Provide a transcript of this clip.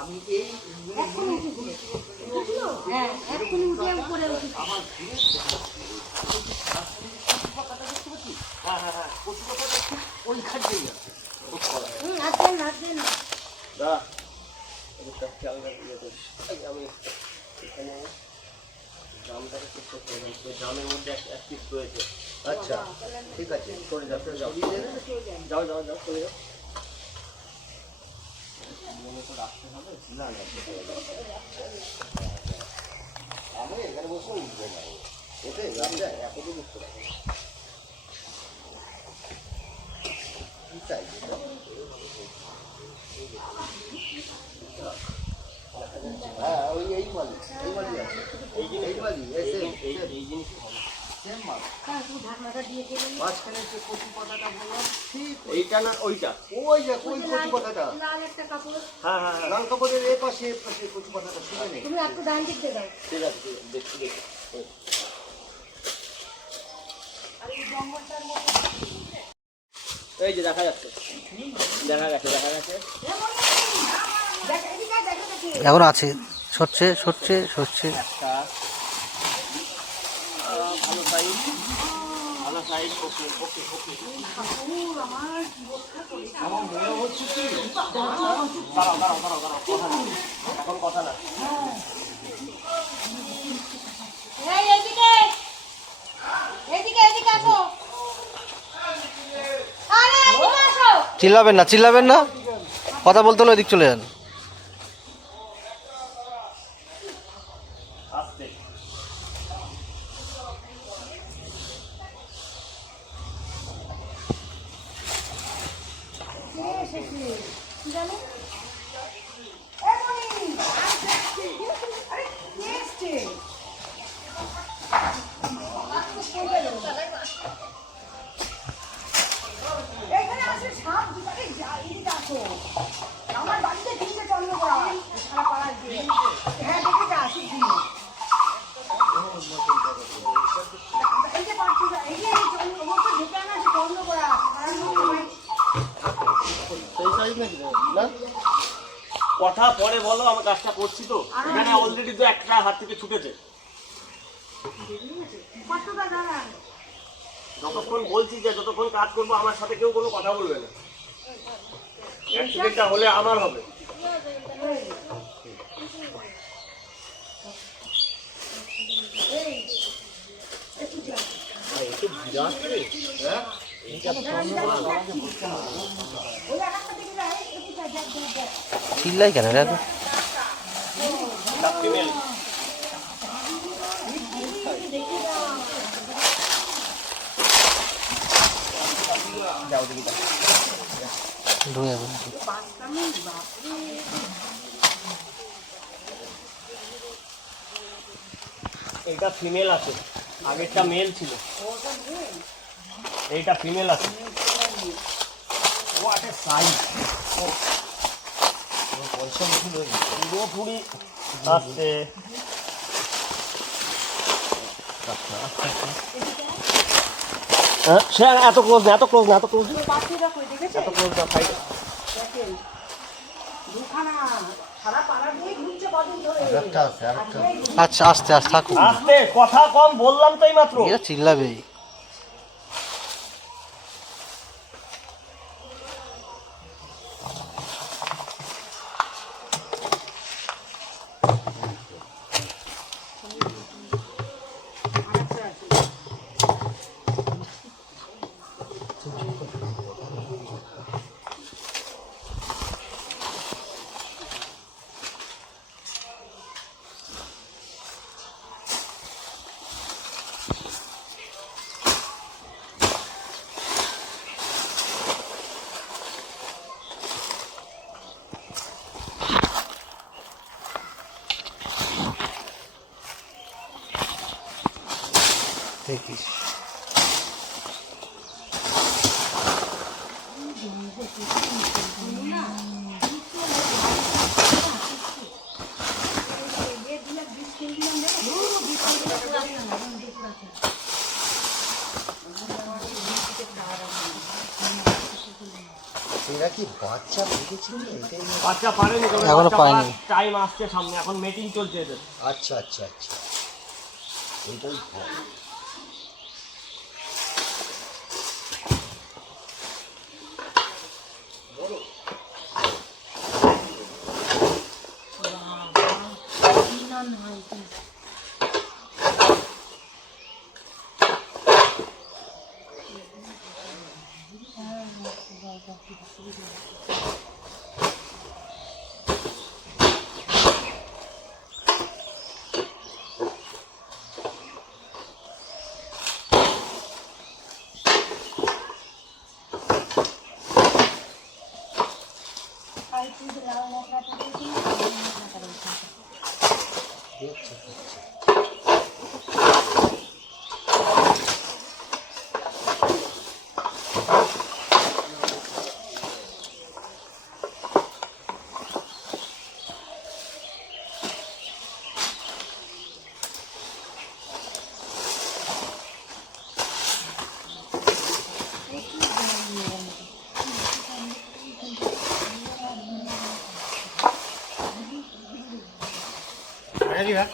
আমি এই ওই খাদ্যই আমি এখানে গ্রামের মধ্যে এক পিস রয়েছে। আচ্ছা ঠিক আছে, চলে যাও চলে যাও যাও যাও যাও চলে যাও। মনে করে আসতে হবে না না, আমি এখানে বসে উঠবে না, ওটাই এতটুকু বুঝতে পারবো কি চাই। হ্যাঁ ওই এই মালি আছে, এই মালি এই জিনিস মাঝখানে যে কচি পাতাটা বললাম ঠিক এইটা না ওইটা, ওই যে ওই কচি পাতাটা হ্যাঁ হ্যাঁ লাল কাপড়ের এ পাশে কচি পাতাটা শুনে নেই। তুমি একটু ডান দিক দিয়ে দাও। ঠিক আছে দেখছি দেখি। এই যে দেখা যাচ্ছে, দেখা গেছে এখন আছে, সরছে সরছে সরছে। একটা ভালো সাইজ ওকে ওকে ওকে। আমার মনে হচ্ছে কি দাঁড়াও এখন কথা না। চিল্লাবেন না, কথা বলতে হলে ওইদিক চলে যান। কথা পরে বলো, আমি কাজটা করছি তো। এখানে অলরেডি তো একটা হাত থেকে ছুটেছে। যতক্ষণ বলছি যে যতক্ষণ কাজ করবো আমার সাথে কেউ কোনো কথা বলবে না। অ্যাক্সিডেন্টটা হলে আমার হবে। চিল্লাই কেন দেখো? এটা ফিমেল আছে, আগেরটা মেল ছিল, এইটা ফিমেল আছে। What a size! পুরোপুরি আসছে। সে এত ক্লোজ না, এত ক্লোজ না, এত ক্লোজ না, এত ক্লোজ না। সাইড আচ্ছা আস্তে আস্তে থাকুন, আস্তে কথা কম বললাম তো এই মাত্র। চিল্লাবেই। দেখিস এরা কি কি বাচ্চা পেয়েছে না? এটাই বাচ্চা পারেনি, এখনো পাইনি। টাইম আসছে সামনে, এখন মিটিং চলছে এদের। আচ্ছা আচ্ছা আচ্ছা, এটাই ভয়। রেডি ভাই।